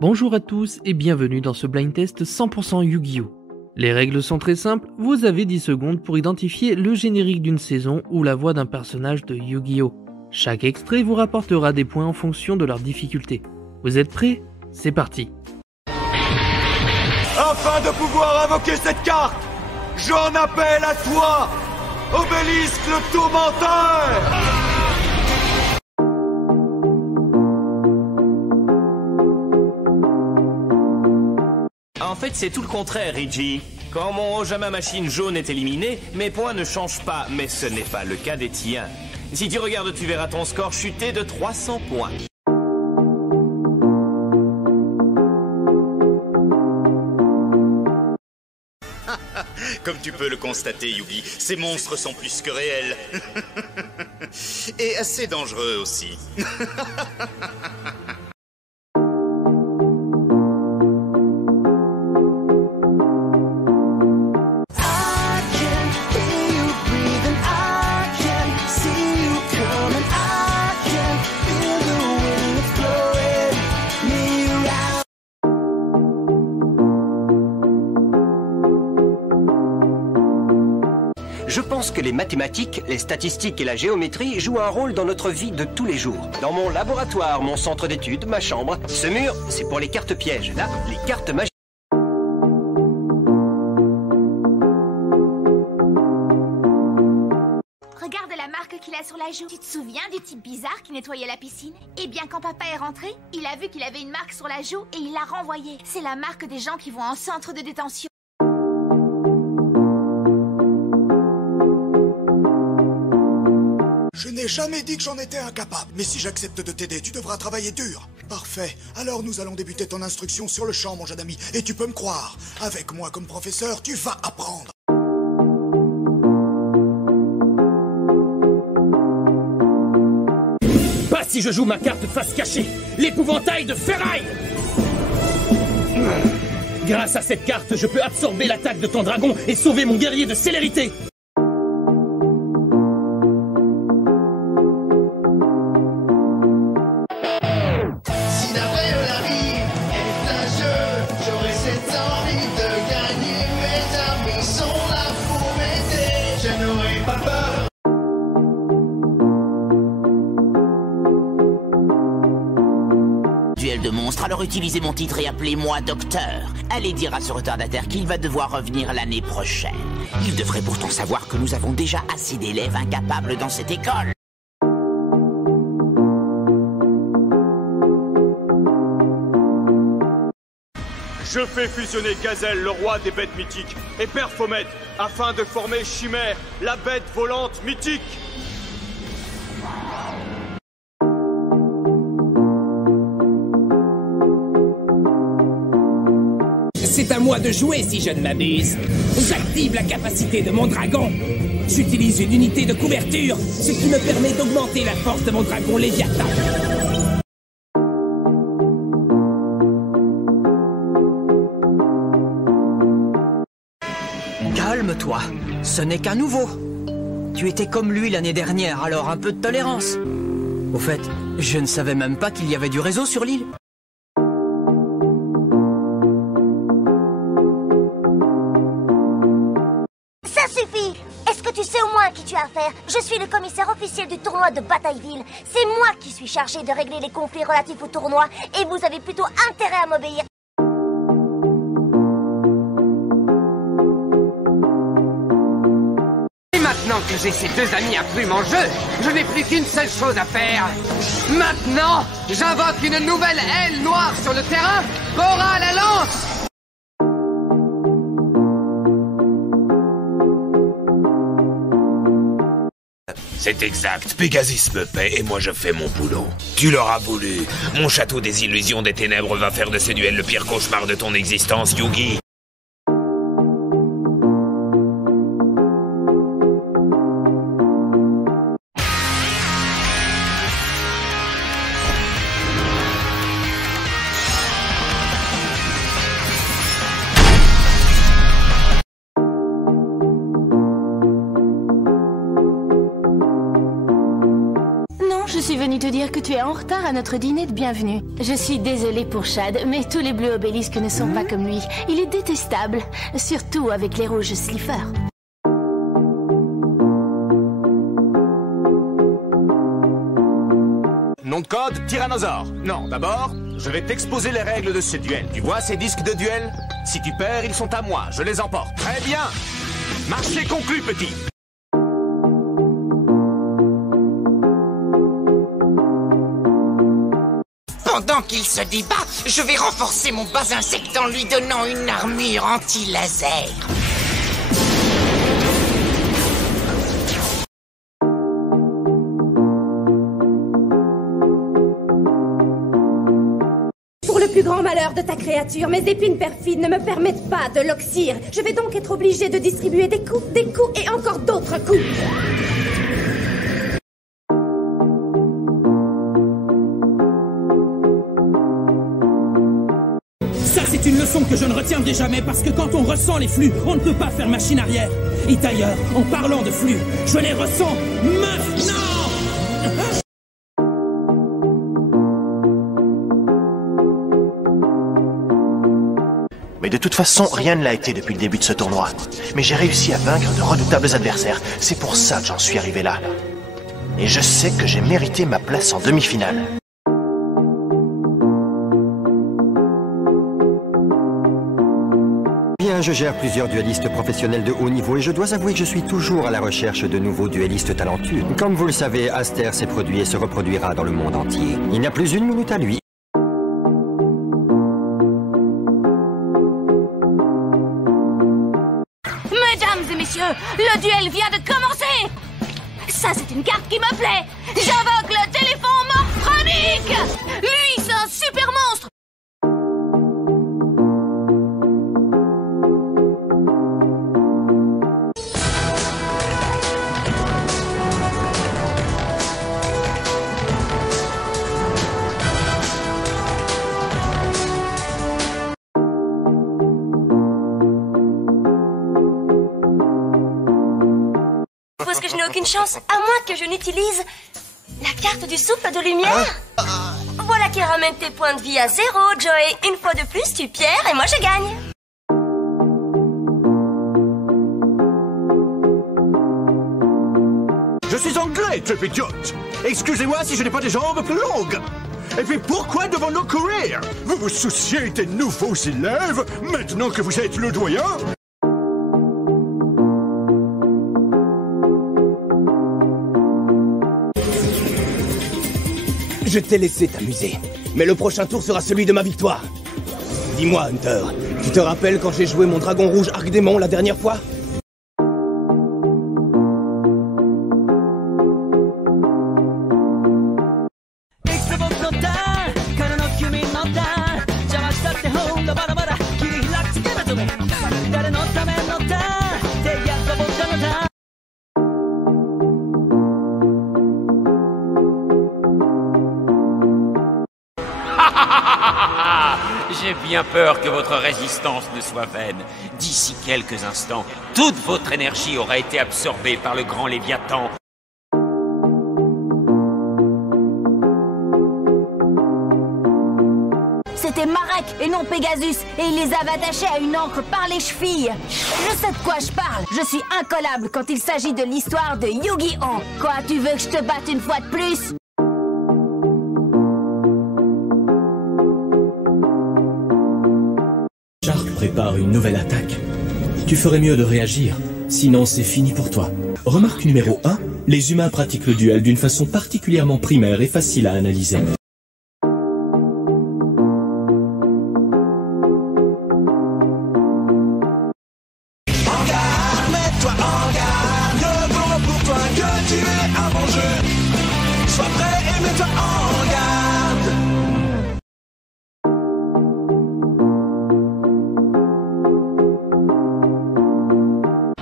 Bonjour à tous et bienvenue dans ce blind test 100% Yu-Gi-Oh! Les règles sont très simples, vous avez 10 secondes pour identifier le générique d'une saison ou la voix d'un personnage de Yu-Gi-Oh! Chaque extrait vous rapportera des points en fonction de leur difficulté. Vous êtes prêts? C'est parti! Afin de pouvoir invoquer cette carte, j'en appelle à toi, Obélisque le Tourmenteur! En fait, c'est tout le contraire, Reggie. Quand mon Ojama Machine jaune est éliminé, mes points ne changent pas, mais ce n'est pas le cas des tiens. Si tu regardes, tu verras ton score chuter de 300 points. Comme tu peux le constater, Yugi, ces monstres sont plus que réels. Et assez dangereux aussi. Je pense que les mathématiques, les statistiques et la géométrie jouent un rôle dans notre vie de tous les jours. Dans mon laboratoire, mon centre d'études, ma chambre, ce mur, c'est pour les cartes pièges. Là, les cartes magiques. Regarde la marque qu'il a sur la joue. Tu te souviens du type bizarre qui nettoyait la piscine? Eh bien, quand papa est rentré, il a vu qu'il avait une marque sur la joue et il l'a renvoyée. C'est la marque des gens qui vont en centre de détention. Je n'ai jamais dit que j'en étais incapable. Mais si j'accepte de t'aider, tu devras travailler dur. Parfait. Alors nous allons débuter ton instruction sur le champ, mon jeune ami. Et tu peux me croire, avec moi comme professeur, tu vas apprendre. Pas si je joue ma carte face cachée, l'épouvantail de ferraille. Grâce à cette carte, je peux absorber l'attaque de ton dragon et sauver mon guerrier de célérité. Duel de monstres, alors utilisez mon titre et appelez-moi Docteur. Allez dire à ce retardataire qu'il va devoir revenir l'année prochaine. Il devrait pourtant savoir que nous avons déjà assez d'élèves incapables dans cette école. Je fais fusionner Gazelle, le roi des bêtes mythiques, et Perphomet, afin de former Chimère, la bête volante mythique. C'est à moi de jouer si je ne m'abuse. J'active la capacité de mon dragon. J'utilise une unité de couverture, ce qui me permet d'augmenter la force de mon dragon Léviathan. Calme-toi, ce n'est qu'un nouveau. Tu étais comme lui l'année dernière, alors un peu de tolérance. Au fait, je ne savais même pas qu'il y avait du réseau sur l'île. Ça suffit! Est-ce que tu sais au moins à qui tu as affaire? Je suis le commissaire officiel du tournoi de Batailleville. C'est moi qui suis chargé de régler les conflits relatifs au tournoi et vous avez plutôt intérêt à m'obéir. Maintenant que j'ai ces deux amis inclus en jeu, je n'ai plus qu'une seule chose à faire. Maintenant, j'invoque une nouvelle aile noire sur le terrain. Bora la lance! C'est exact, Pégasus me paie et moi je fais mon boulot. Tu l'auras voulu. Mon château des illusions des ténèbres va faire de ce duel le pire cauchemar de ton existence, Yugi. venu te dire que tu es en retard à notre dîner de bienvenue. Je suis désolée pour Chad, mais tous les bleus obélisques ne sont pas comme lui. Il est détestable, surtout avec les rouges sliffers. Nom de code, Tyrannosaure. Non, d'abord, je vais t'exposer les règles de ce duel. Tu vois ces disques de duel? Si tu perds, ils sont à moi, je les emporte. Très bien. Marché conclu, petit. Pendant qu'il se débat, je vais renforcer mon bas insecte en lui donnant une armure anti-laser. Pour le plus grand malheur de ta créature, mes épines perfides ne me permettent pas de l'oxyre. Je vais donc être obligée de distribuer des coups et encore d'autres coups. C'est une leçon que je ne retiendrai jamais parce que quand on ressent les flux, on ne peut pas faire machine arrière. Et d'ailleurs, en parlant de flux, je les ressens maintenant. Mais de toute façon, rien ne l'a été depuis le début de ce tournoi. Mais j'ai réussi à vaincre de redoutables adversaires. C'est pour ça que j'en suis arrivé là. Et je sais que j'ai mérité ma place en demi-finale. Je gère plusieurs duellistes professionnels de haut niveau et je dois avouer que je suis toujours à la recherche de nouveaux duellistes talentueux. Comme vous le savez, Aster s'est produit et se reproduira dans le monde entier. Il n'y a plus une minute à lui. Mesdames et messieurs, le duel vient de commencer. Ça, c'est une carte qui me plaît. J'invoque le téléphone morphronique. Lui, c'est un super monstre. Que je n'ai aucune chance, à moins que je n'utilise la carte du souffle de lumière. Voilà qui ramène tes points de vie à 0, Joey. Une fois de plus, tu pierres et moi je gagne. Je suis anglais, Tripidiote. Excusez-moi si je n'ai pas des jambes plus longues. Et puis pourquoi devons-nous courir? Vous vous souciez des nouveaux élèves, maintenant que vous êtes le doyen? Je t'ai laissé t'amuser, mais le prochain tour sera celui de ma victoire. Dis-moi, Hunter, tu te rappelles quand j'ai joué mon dragon rouge Arc-Démon la dernière fois? J'ai bien peur que votre résistance ne soit vaine. D'ici quelques instants, toute votre énergie aura été absorbée par le grand Léviathan. C'était Marek et non Pegasus, et il les avait attachés à une ancre par les chevilles. Je sais de quoi je parle. Je suis incollable quand il s'agit de l'histoire de Yu-Gi-Oh! Quoi, tu veux que je te batte une fois de plus? Shark prépare une nouvelle attaque. Tu ferais mieux de réagir, sinon c'est fini pour toi. Remarque numéro 1, les humains pratiquent le duel d'une façon particulièrement primaire et facile à analyser.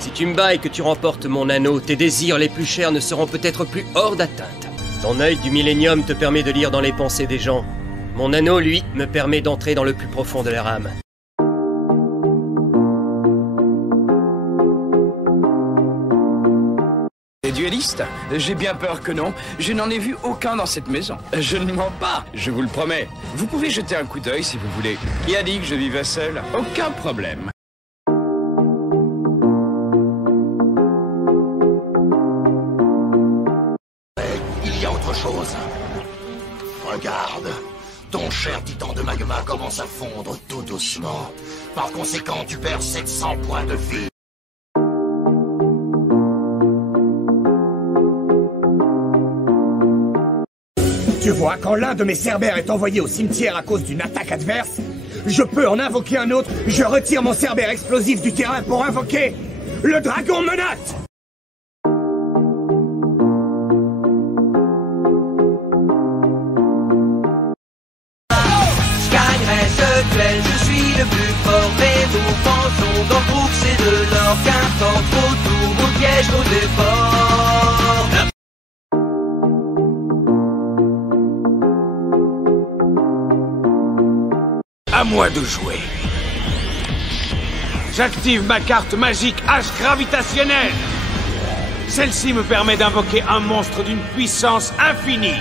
Si tu me bats et que tu remportes mon anneau, tes désirs les plus chers ne seront peut-être plus hors d'atteinte. Ton œil du millénium te permet de lire dans les pensées des gens. Mon anneau, lui, me permet d'entrer dans le plus profond de leur âme. duellistes? J'ai bien peur que non. Je n'en ai vu aucun dans cette maison. Je ne mens pas, je vous le promets. Vous pouvez jeter un coup d'œil si vous voulez. Qui a dit que je vivais seul? Aucun problème. Il y a autre chose. Regarde. Ton cher titan de magma commence à fondre tout doucement. Par conséquent, tu perds 700 points de vie. Tu vois, quand l'un de mes cerbères est envoyé au cimetière à cause d'une attaque adverse, je peux en invoquer un autre, je retire mon cerbère explosif du terrain pour invoquer le dragon menace. Je gagnerai ce duel, je suis le plus fort, mais nous pensons dans le groupe, c'est de l'or, qu'importe vos tours, vos pièges, vos efforts. À moi de jouer. J'active ma carte magique H gravitationnelle. Celle-ci me permet d'invoquer un monstre d'une puissance infinie.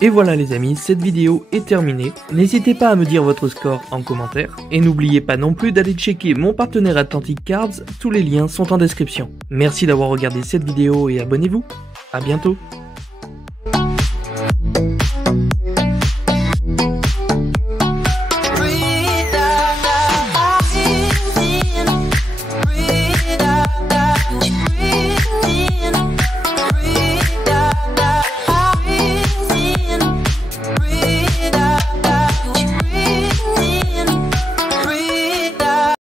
Et voilà les amis, cette vidéo est terminée. N'hésitez pas à me dire votre score en commentaire. Et n'oubliez pas non plus d'aller checker mon partenaire Atlantic Cards, tous les liens sont en description. Merci d'avoir regardé cette vidéo et abonnez-vous. À bientôt.